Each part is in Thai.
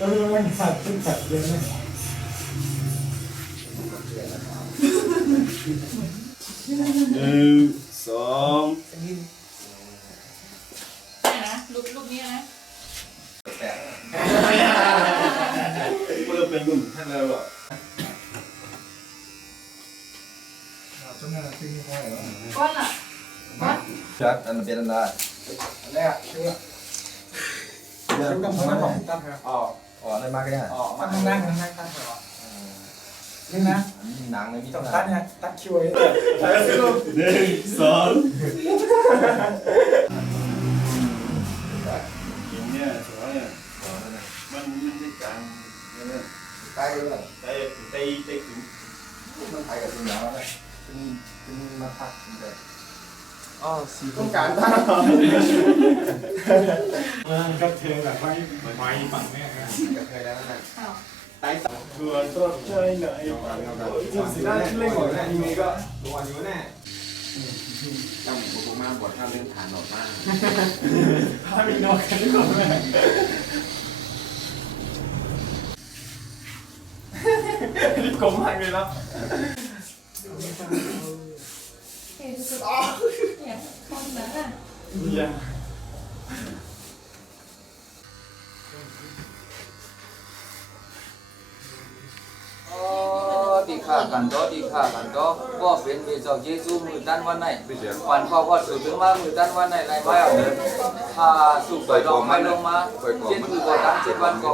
มันสัตว์ขึ้นสัตว์เยอะนะสองนี่นะรูปนี้นะเริ่มเป็นรุ่นท่านแล้วอ่ะจำนวนที่นี่ได้หรอก้อนอ่ะก้อนจัดอันเป็นอันได้อันแรกชื่อชื่อกับมันของตั้งครับอ๋อในมาร์กเนี่ยมาทางด้านตั้งเหรอนี่นะมีหนังเลยมี ต้ ต้ อ องง ตั้งเนี่ยตั้งคิวไว้หนึ่งสองอย่างเนี้ยสวยอ่ะมันไม่ใช่การเนี่ยใกล้เลย ตีถึงมันไปกับตัวหนังแล้วเป็นมาพักเลยต้องการตั้งก็เทแบบไม้ฝั่งแม่ก็เคยแล้วนะไต่ตัดเพื่อนตรวจใจหน่อยสีหน้าเล่นหมดแน่ยังไงก็ตัวอยู่แน่จำผมมาบทถ้าเรื่องฐานหนดมากถ้ามีนอกกันดีกว่าแม่นี่กลมให้เลยแล้วเห็นสุดอ๋อเนี่ยคนนั้นอ่ะยังดีค่ากันก็ก็เป็นมีเจ้าเยซูมือด้านวันไหนวันพ่อพ่อสื่อถึงว่ามือด้านวันไหนไรไม่เอาถ้าสุกไปลงไม่ลงมาเจ็ดมือก็ตั้งเจ็ดวันก็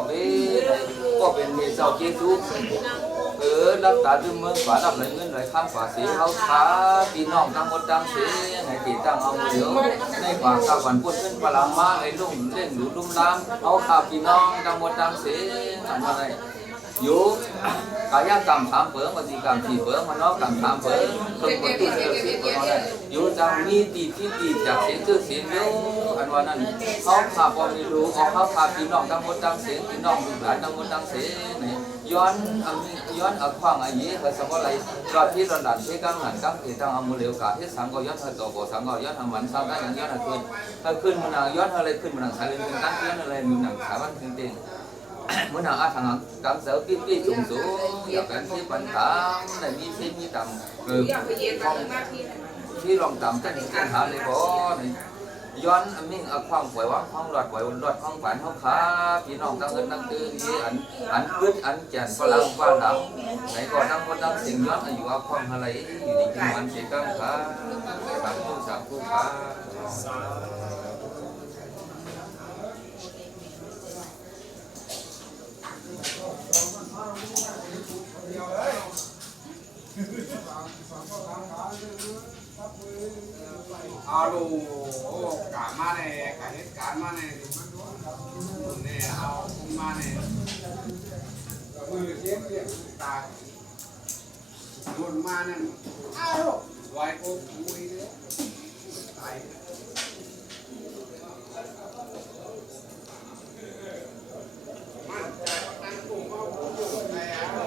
ก็เป็นมีเจ้าเยซูรับตาดึงมือฝาดับเลยเงินเลยข้ามฝาสีเขาขาพี่น้องตั้งหมดตั้งเสียในตีตั้งเอาเดียวในฝาข้าววันพุ่นขึ้นพลังมาในลุ่มเล่นอยู่ลุ่มล้ำเอาข้าพี่น้องตั้งหมดตั้งเสียทำอะไรอยู่กายกรรมถามเปิงวจีกรรมที่เปิงมันนอกกรรมถามเปิงคนคนที่เจอสิ่งคนนั้นอยู่จังมีตีที่ตีจากเสียงชื่อเสียงเยอะอันวันนั้นเขาขาพอมีรู้เขาขาพี่น้องตั้งหมดตั้งเสียงพี่น้องลูกหลานตั้งหมดตั้งเสียงนี่ย้อนเอาขวางอะไรเขาสมอะไรก็ที่ระดับที่กังหันกังที่ตั้งเอามือเหลวกาที่สังก็ย้อนหัดต่อก็สังก็ย้อนทำมันซ้ำได้อย่างย้อนหัดขึ้นถ้าขึ้นมันหนังย้อนอะไรขึ้นมันหนังสายเรื่องตั้งย้อนอะไรมีหนังสายวันเต็งเมื่อหนังอาถรรพ์กังเสือปี้จุ่มสูงอยากกันที่ปัญหาในมีเส้นมีต่ำที่ลองต่ำจะมีปัญหาเลยบ่ย้อนอันนี้เอาความป่วยว่าความหลอดป่วยหลอดความฝันเขาขาพี่น้องตั้งเงินตั้งตื้อที่อันพืชอันแก่นพลังว่าดำไหนก็ตั้งคนตั้งสิ่งย้อนอยู่เอาความอะไรอยู่ในกินมันเสียกังขาสามผู้ขาเอาดูกามาเนี่ยกาเหตุการณ์มาเนี่ยเนี่ยเอามาเนี่ยมือเสียงเสียงตาโดนมาเนี่ยอ้าวไว้โอ้คุยเลยตายมันจะตั้งกลุ่มเอาไปเอา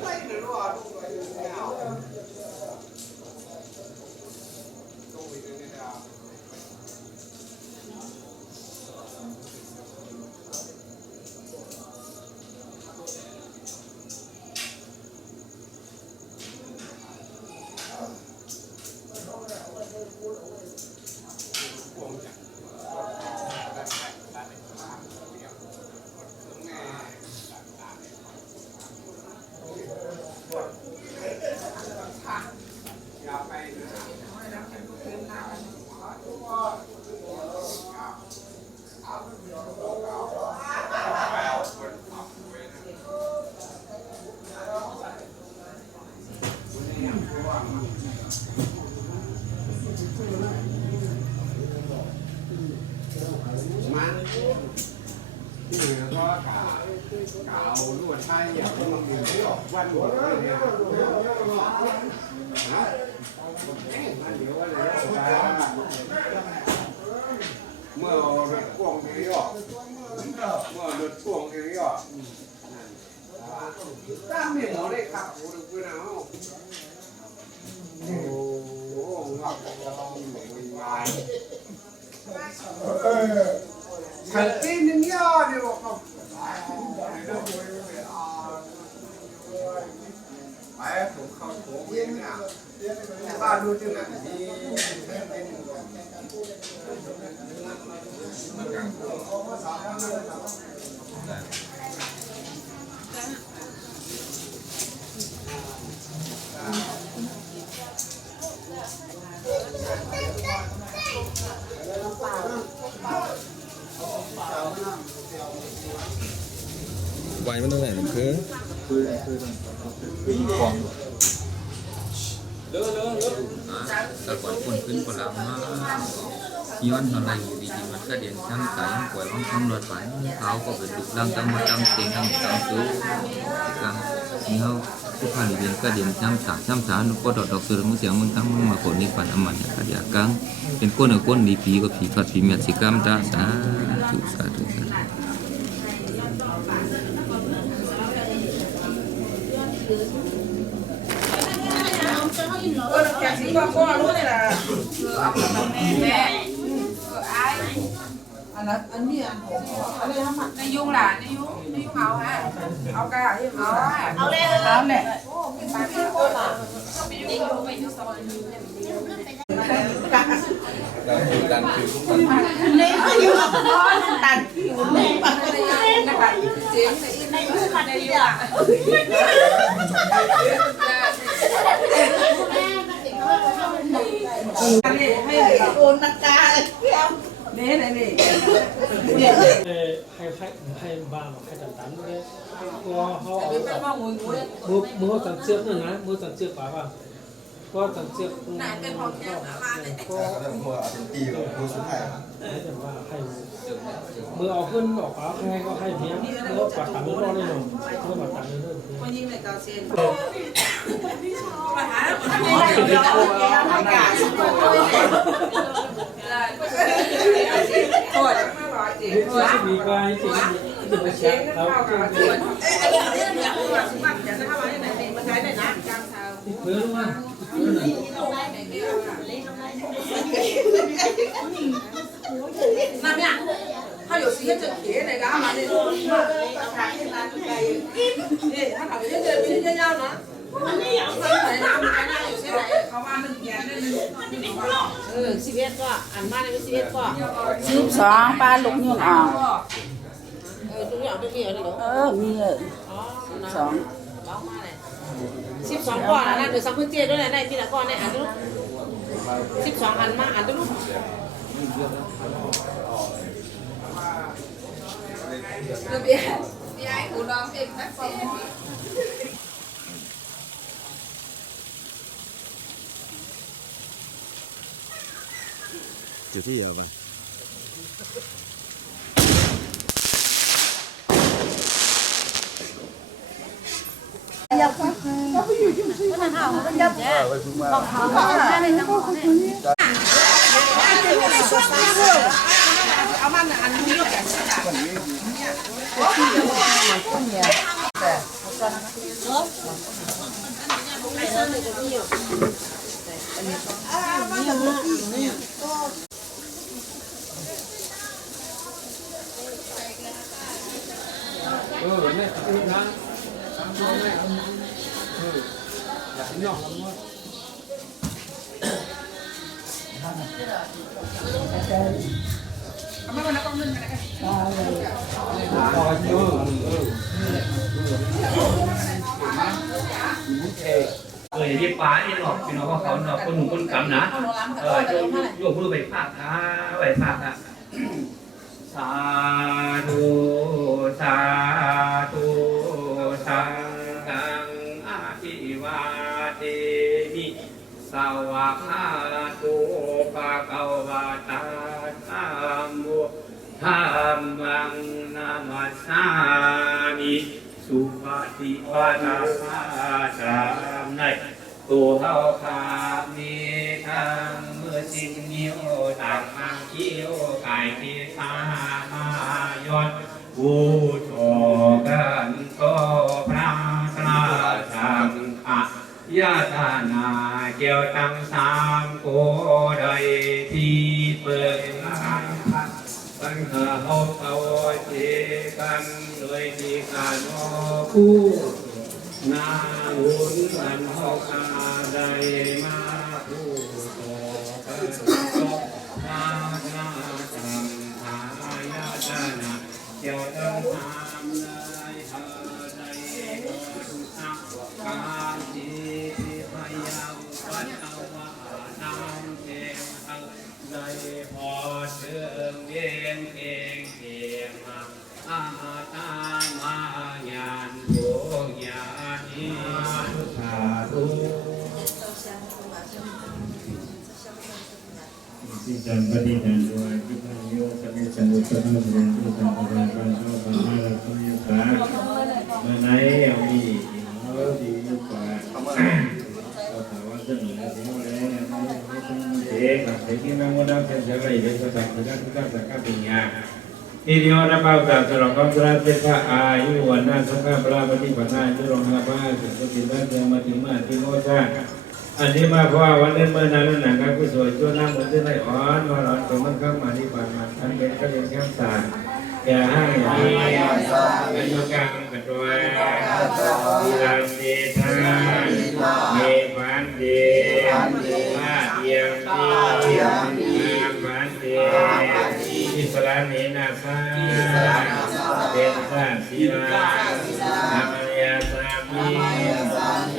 ไปเดี๋ยวรอดูไปเอาเอาลวดไทยอย่างนี้วันหัวเนี่ยนะมันเดี๋ยวว่าอะไรเมื่อรถพ่วงที่ย่อเมื่อรถพ่วงที่ย่อตั้งไม่หมดเลยครับโอ้ดูเพื่อนเอาโอ้โหงับจะลองเหมือนงานฉันตีนย่อเนี่ยบอกเขา บ้านดูที่ไหน ไว้มันต้องไหนหนึ่งคือ แต่ก่อนคนขึ้นคนละมาย้อนอะไรอยู่ดีๆมันก็เด่นช้ำสายปล่อยของรถฝันเขาก็เป็นดุดังตั้งมาตั้งเสียงตั้งตั้งตู้กันนี่เขาทุกครั้งเรียนก็เด่นช้ำสาก็ดอกเสือมันเสียงมันตั้งมาคนนี้ปันอมันเนี่ยก็อยากกังเป็นก้นเอาก้นดีผีก็ผีฟัดผีเมียสิกรรมตาสาธุสาธุสาธุ แกงสีก็รู้เลยล่ะแม่อันนั้นอันนี้อะไรทำในยุงหลานในยุงเอาฮะเอากระดาษที่เอาเลยเอาเนี่ยดันคือทุกคน นี่ก็อยู่กับพ่อตัดผิวนี่ปักเลยนะคะเจ๊งในยุงในยุงให้โอนนักการนี่นี่ให้บ้าให้ตันเลยตัวเขามือตันเชือกนั่นนะมือตันเชือกป่าป่ะก็ตันเชือกก็ ถ้าเขาได้หัวเป็นปีกับหัวสุดท้าย ให้แต่ว่าให้มือเอาขึ้นออกป่าให้ก็ให้เพียงเมื่อปัดตันก็ได้หน่อยเมื่อปัดตันเรื่อยๆ คนยิงในกาเซียนมาหาไม่ได้เดี๋ยวทำการโทษไม่ไหวจริง ที่จะมีกายที่จะไปเช็คเขา เเพื่อว่า นั่นเนี่ย他有时间就贴那个嘛，那种他考虑这明天要呢，他来拿不来拿，有些来เขาว่ามันแย่นั่น11ก็อันบ้านนี่11ก็ 12ปลาลูกยุ่นออก ตรงนี้เอาตรงนี้เอาดิ มีอ๋อ 2 บ้ามาเลย12ก้อนนะเดี๋ยวสักพื้นเตี้ยด้วยนะได้ที่ละก้อนได้อ่านดู12อันมาอ่านดู别爱胡乱别别别。จุดที่เยอะบ้าง เอามันอันนี้แหละเนี่ยคือนะอยากน้องมันว่าเอามันต้องนึ่งกันนะเรียกป้าไอ้หลอกพี่น้องเขาเนาะคนหนุ่มคนกำนะโยกมือไปฝากอ่ะไปฝากอ่ะสาธุสาธุสังฆังอาภิวาเทมิสวากขาโตภะคะวะตาธัมโมธัมมังนามัสสามิสุปฏิปันนาสามในตัวเฮาขามีทางเมื่อสิ่งนิ้วต่างทางคิ้วกายที่ตามายอดผู้โชกันก็พระราชังขะยาตานาเกี่ยวตั้งสามโกใดที่เปิดปัญหาเฮาเอาเจกันโดยที่การคู่ นาวุนอันหกอาใดมาผู้โตกันตกนานาธรรมหายาชนะเจ้าเดินทางเลยเธอได้ทุกสักการจีพยาวัดเอาว่าน้ำเก่งได้พอเชื่องเย็นเก่งเก่งมาอาตามาญาณโยญาณิสาธุที่จำปฏิญาณด้วยที่พระโยสมิสันตุสัมมาสัมพุทธัสสะพระบาทพระบาทพระยุคาเมื่อไหนเอาดีเอาดียุคาเราถามว่าเสนอเสียงอะไรเนี่ยไม่ต้องเสียกับเสียงที่นั่งวันนั้นเสียงอะไรเดี๋ยวจะตัดจะได้ทุกท่านสักการะเป็นยาอิริโอระเบาจากสระความรักเป็นพระอายุวันนาสังฆปราปฏิปทายุโรหะบ้าสุขติบ้านเดิมมาถึงมาที่โมชาอันนี้มาเพราะว่าวันนี้เมื่อนานหนังการกุศลช่วยน้ำมันจะได้อ่อนมาหลอนตรงมันเข้ามาที่ผ่านมาอันเป็นก็เป็นแค่สารแก่ห้างอย่างนี้อายุกลางกระตัวลาเดธาเมฟันเดมาเอียงดีมาฟันเดอิสลามีนาซาเป็นซาศิลาอามายาสามี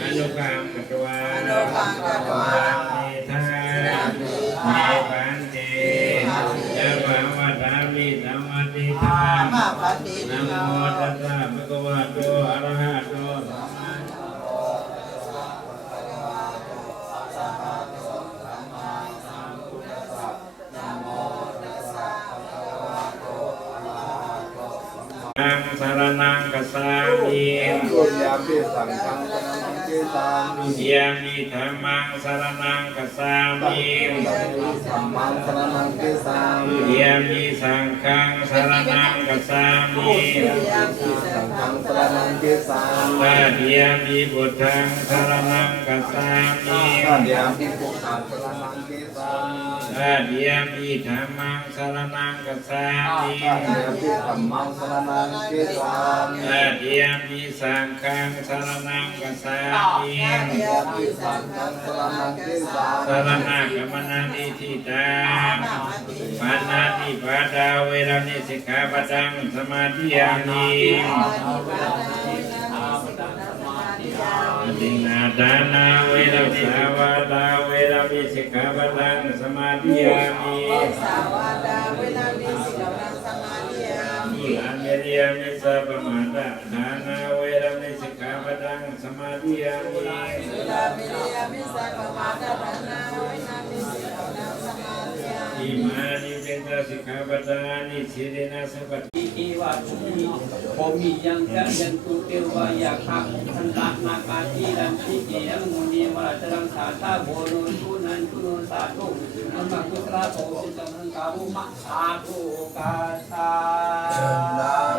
อนุกรรมกตวาลาเมธาเมปันเตยะภาวะธามิธรรมติธรรมนะโมตัสสะภะคะวะโตอะระหะโตสัมมานังสารนังกัสสามิตุยามิสังฆังสารนังเกสามิยามิธรรมังสารนังกัสสามิสัมมังสารนังเกสามิยามิสังฆังสารนังกัสสามิยามิสังฆังสารนังเกสามิยามิพุทธังสารนังกัสสามิยามิพุทธังสารนังเกสามิยามิธรรมังสารนังกัสสามิยามิธรรมังสารนังเกสามิยามิสังฆังสารนังกัสสามิยามิสังฆังสารนังเกสามิสารนังกัมมนานิทิตาปานาติปาดาเวรมณีสิกขาปะทังสมาธิยามิตินาดานาเวรมสาวาดาเวรมิสิกขาปะทังสมาธิยามิสาวาดาเวรมิสิกขาปะทังสมาธิยามิอันเมริยมิสัพพมาดาดานาเวรมิสิกขาปะทังสมาธิยามิอันเมริยมิสัพพมาดาดานาเวรมิสิกขาปะทังสมาธิยามิอิมานิเจตสิกขาปะทานิสิเรนะสัพพะอิวะตุมิโอมิยังจะยันตุเตวายะคะทันตะนาคาทีรันติเกยังมุนีวะตรังสาตาโบโนตุนันตุโนสาธุนัมมังกุตระโตสิตังกาบุมะสาธุกาสา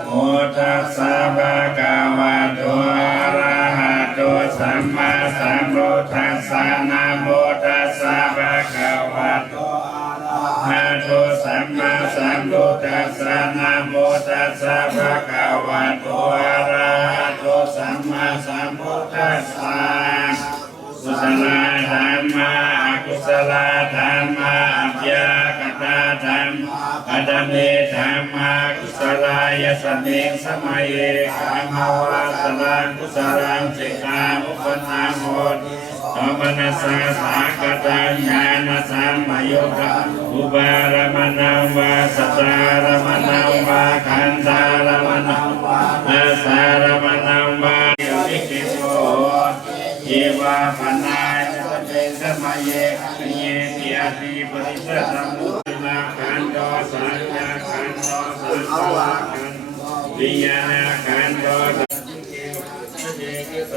โมตัสสะภะคะวะโตอะระหะโตสัมมาสัมพุทธัสสะนะโมตัสสะภะคะวะโตอะระหะโตสัมมาสัมพุทธัสสะนะโมตัสสะภะคะวะโตอะระหะโตสัมมาสัมพุทธัสสะกุศลธรรมะอกุศลธรรมะอัพยากตาธรรมะอัตเมธรรมะกุศลายสเมงสมัยเอกามาวาสลังกุศลังสิกขาอุปนาโมทิธรรมนัสสะสากตัญญาณสัมมโยกะอุบารมนังวาสัตตารมนังวาขันธารมนังวานาสารมนังวาวิคิโสเยวาปนาจะเป็นสมัยเอกเยติอาทิปริสสมุตนาขันโตสัญญาขันโตสังขารขันวิญญาณขันโตสังเกตเจกิต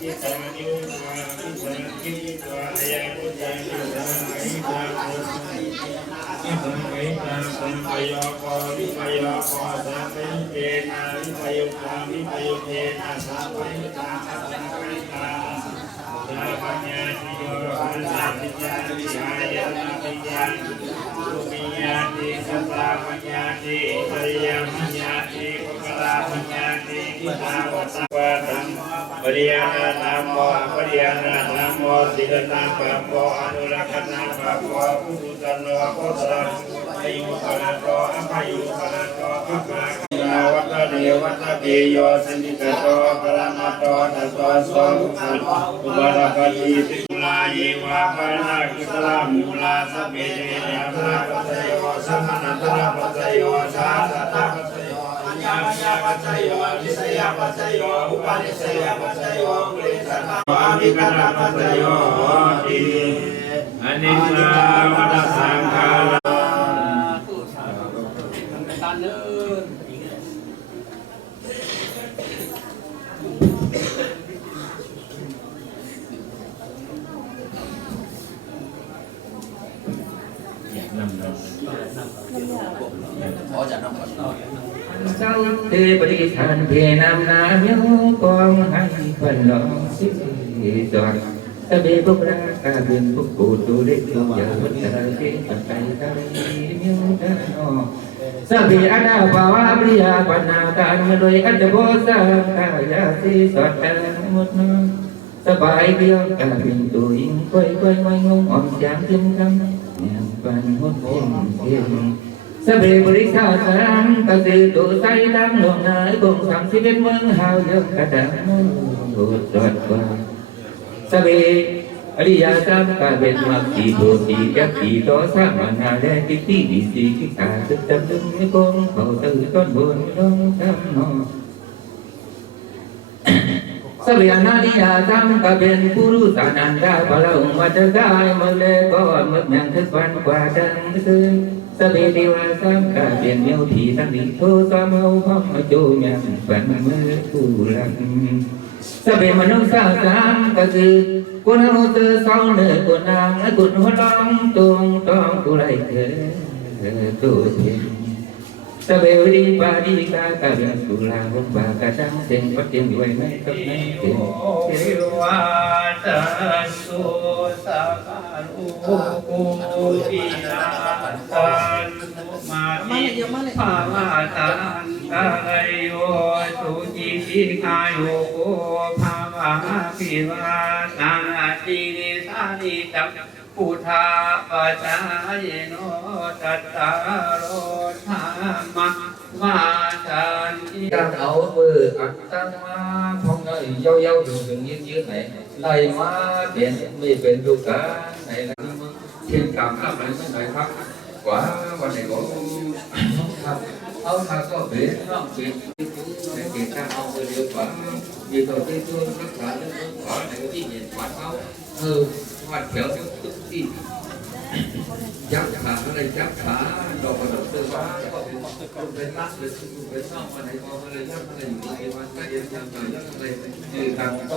ติสังยุตวาวิสังกิตวายันตุเจกิสังกิตาโสอิสังกิตาสังปโยโกวิปโยโกสังปิเจนะวิปโยคาวิปโยเทนะสังปิตาสังปิตาปัญญาติโยปัญญาติญาณิชายนาติญาณิสุปิญาติสัตตาปัญญาติปริยปัญญาติปุกลาปัญญาติกิ นาวัตวะตังปริยานาธรรมโมปริยานาธรรมโมสิกนาปะโมอนุรักษนาปะโมปุถุตันโนโคสะอายุขณะโตอัปยุขณะโตอัปปะยาวัตเดวัตเกโยสันติกโตปรมาโตทัสสะโสขันอุปาราปฏิสิลาเยวะปะนาคิสลามุลาสเปเดยะพระปัจโยสัมมนันตระปัจโยชาสัตตปัจโยอัญญาปัจโยนิสยปัจโยอุปาณิสยปัจโยปุริสัทธาวิกณปัจโยติอนิจจาวัฏสังขาราสังเทปฏิทานเทนามนาเมียวกองให้ฝันหลอกสิจอดตะเบบุกรากาเบียนบุกปูตุเล็กตุยาวัตตะเกปัจจัยตะเมียวตะโนสัพเพอนาภาวะปริยาปนาการมโดยอัจฉริยะกายาสิสอดแต่หมดนสบายเดียวกาเบียนตัวยิ่งค่อยไม่งงอ่อนจางจิ้มคำเนี่ยปันหดเพียงเพียงสเปบริขารสังกสิตุไซดังหลวงนายกงสังสิเป็นเมืองหาวเยอะกระดังโหดจอดกว่าสเปอริยสัมกาเป็นมักขีโพธิยักขีโตสามนาแดติติดิสีกิขาตึกจำดึงไม่คงเขาตื่นต้นบนลงทำนอสเปอนาริยสัมกาเป็นปุรุษานันดาพลังวัฏกายมเลก็มึกยังทึกวันกว่าดังซึ่งสเปเดวาสัมกาเป็นเมียวทีสังดิโทสามเอาพ่อมาโจยังฝันมือผู้ลังสเปมนุษย์สาวสามก็คือกุณเอาเตอสาวเนื้อกุณนางกุณหัวล้องตรงต้องกุไรเธอตัวเทียนสเปวดีปาดีกากาเบียนสุลาบนบากระดังเสียงวัดเตียงด้วยไม่กับไม่เตียงเทวาตันตุสัพพะโอปินาตันมาติภาวะตังกายโยสุจิติกายโยภาวะปิวาสังตินิสานิจังพุทธาปัจจายโนตัตตาโรธรรมมาจันติการเอามืออัดตั้งมาพองเงยเย้าอยู่ถึงยืดไหนไหลมาเปลี่ยนไม่เป็นลูกกาไหนนะเทียนกรรมอะไรไม่ไหนครับกว่าวันไหนก็ครับเอาถ้าก็เป็นน้องเป็นในเกณฑ์การเอาไปเรียกว่ามีตัวที่ช่วยรักษาเรื่องขอในที่เห็นวัดเขาวัดเขียวทุกที่ยักษ์ขาอะไรยักษ์ขาดอกกระดกเสื้อผ้าก็เป็นรักเป็นน้องอะไรก็อะไรยักษ์อะไรอยู่ในวันก็ยังยักษ์อะไรยักษ์อะไรคือทางโต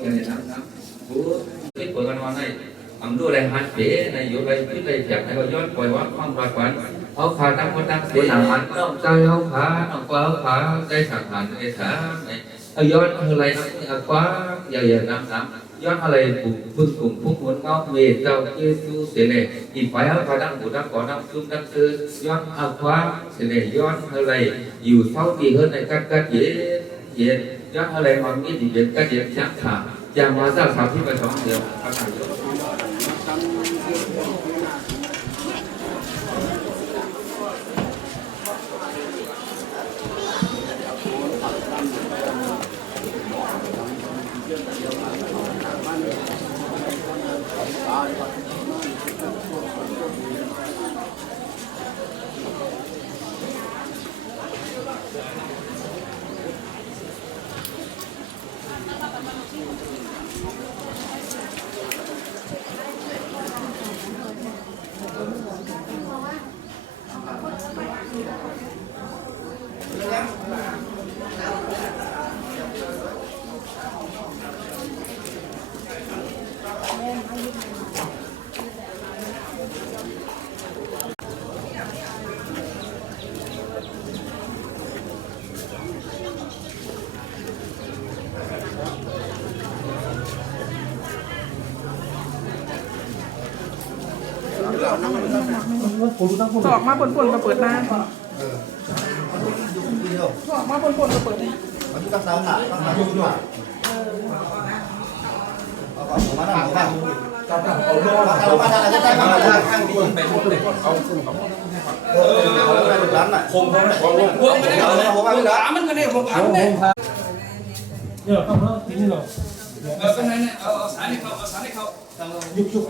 อย่างนี้นะผู้ที่เปิดกันวันไหนทำด้วยอะไรหัดเดในอยู่อะไรที่อะไรจากในก็ย้อนปล่อยวัดความรักวันเอาขาตั้งคนตั้งเสียหนังมันต้องใจเอาขาเอาขาได้สั่งหันได้ถามเอาย้อนอะไรเอาขวาอย่าน้ำย้อนอะไรพึ่งกลุ่มพวกคนเขาเวทเจ้าเยซูเสด็จอีกฝ่ายเขาดังบุตรดังก่อนดังซุ่มดังซื้อย้อนเอาขวาเสด็จย้อนอะไรอยู่เท่าที่เฮิร์นในกัดเย็นย้อนอะไรมันมีที่เป็นกัดเย็นชักขาอย่างมาสร้างสามที่ไปสองเดียวประการเดียวตอกมาปนๆก็เปิดหน้า โ มาบนก็เปิดเลย มันมีกระสังหนักกระสังยุ่งด้วยเอาของผมมาหน่อยครับเอาลงเอามาทางไหนได้บ้างข้างดีเป็นเอาขึ้นครับเอาไปถึงร้านน่ะคงไม่ได้พวกไม่ได้เอาไปร้านมันก็ได้ผมพันเนี่ย เนี่ยต้องเนาะทีนี้เนาะ ก็นั่นเนี่ยเอาสารให้เขา ยุบ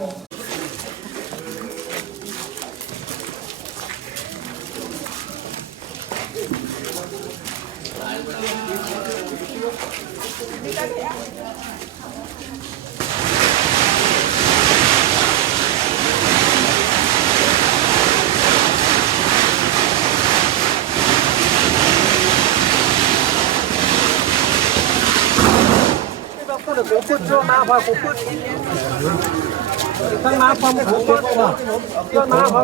ตั้งน้ำความผมก็ตั้งน้ำเขา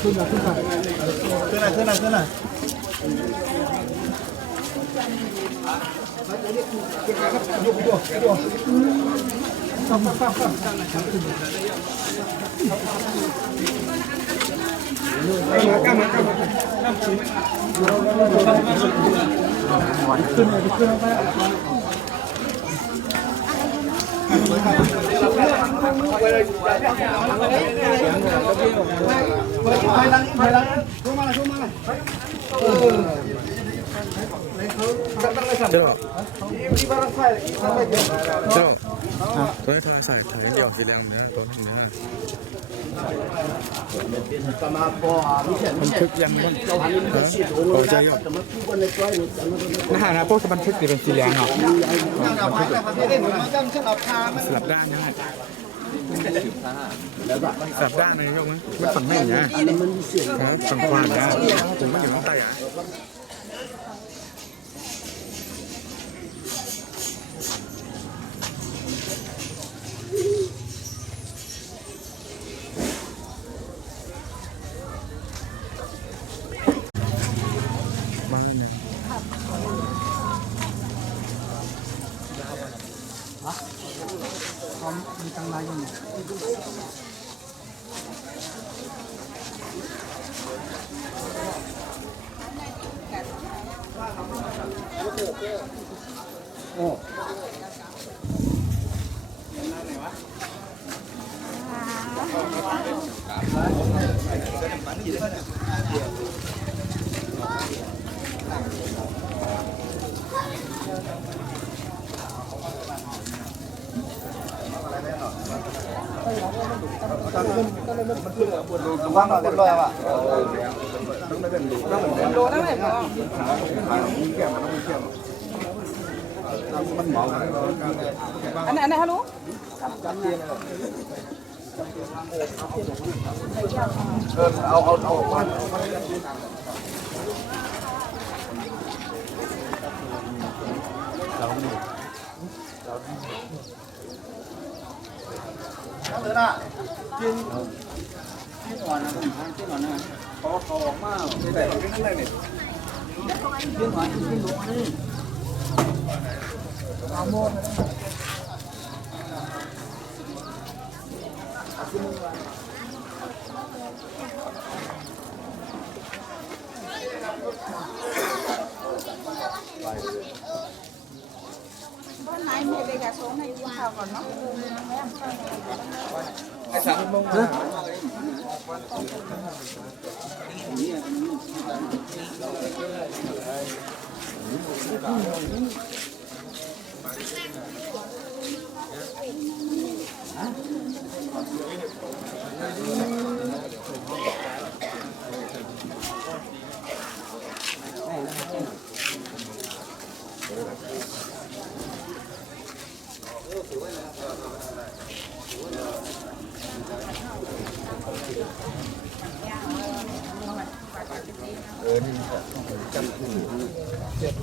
ขึ้นหน่อยตัวทอยใส่ถ่ายเดียวสีแดงเนื้อตัวนึงเนื้อบันทึกยังมันพอใจยอดนะฮะพวกบันทึกจะเป็นสีแดงเหรอสลับด้านยังไงสลับด้านเลยยกมั้ยมันฝั่งแม่เนี่ยฝั่งขวาเนี่ยถึงมันอยู่ข้างใต้อ่ะบ้างเลยนะมีตังลายอยู่โอ้ว่างก่อนเรียบร้อยป่ะโดนอะไรก่อนมันหมองอันไหนฮัลโหลเอาเลยนะกินก่อนนะผมทานกินก่อนนะพอเขาออกมาแต่กินนั่นเลยเนี่ยกินก่อนกินลงนี่เอาโม่บ้านไหนมีเด็กกระโซนให้กินข้าวก่อนเนาะไอ้สามโมงนะ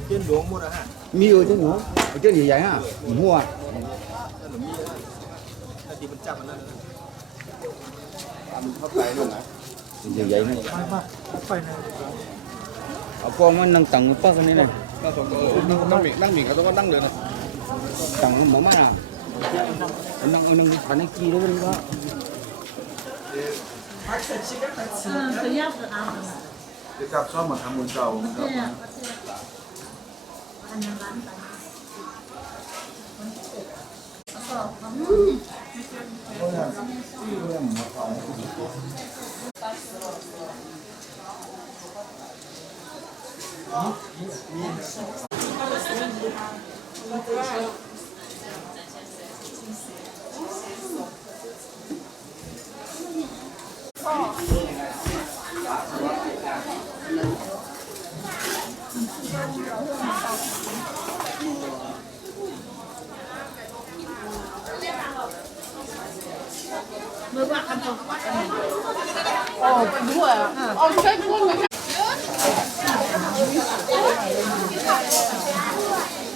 trên đuống mua hả? Miêu trên đuống, ở trên gì vậy hả? Mua à? Gì vậy này? Ở con nó nâng tầng một cái này. Nâng miệng nó có nâng được này. Tầng mở mắt à? Nâng phần này kia đó bên đó. จะกลับซ่อมมาทำบุญเก่าครับ อันนั้นร้านไปไม่ว่าคำตอบอ๋อด้วยอ๋อใช่พูดไหม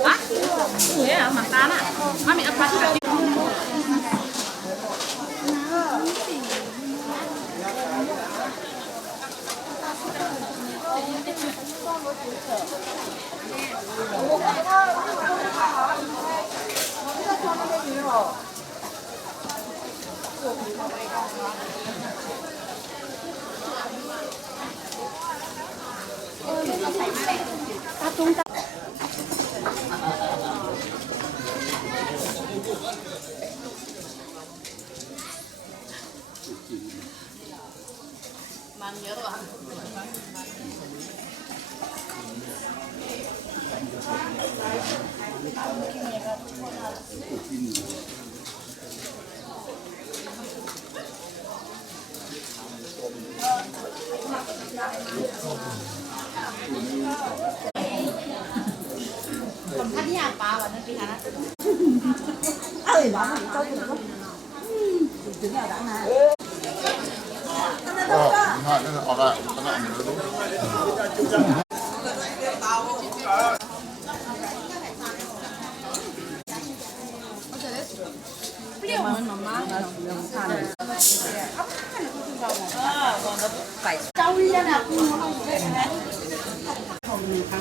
อ่ะเฮ้ยหมันตาน่ะมามีอัปปะที่มันเยอะอ่ะผมพัทยาปลาวันนั้นปีนั้นนะเอ้ยบ้าเจ้าอยู่ไหนถึงอย่างนั้นนะออกละตอนนั้นไม่รู้ เปรี้ยวเหมือนหน่อไม้เรื่องทานเจ้านี่นะคุณเขาเป็นไงของนี่ค่ะ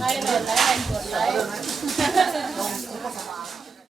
ได้เลยได้กดไลค์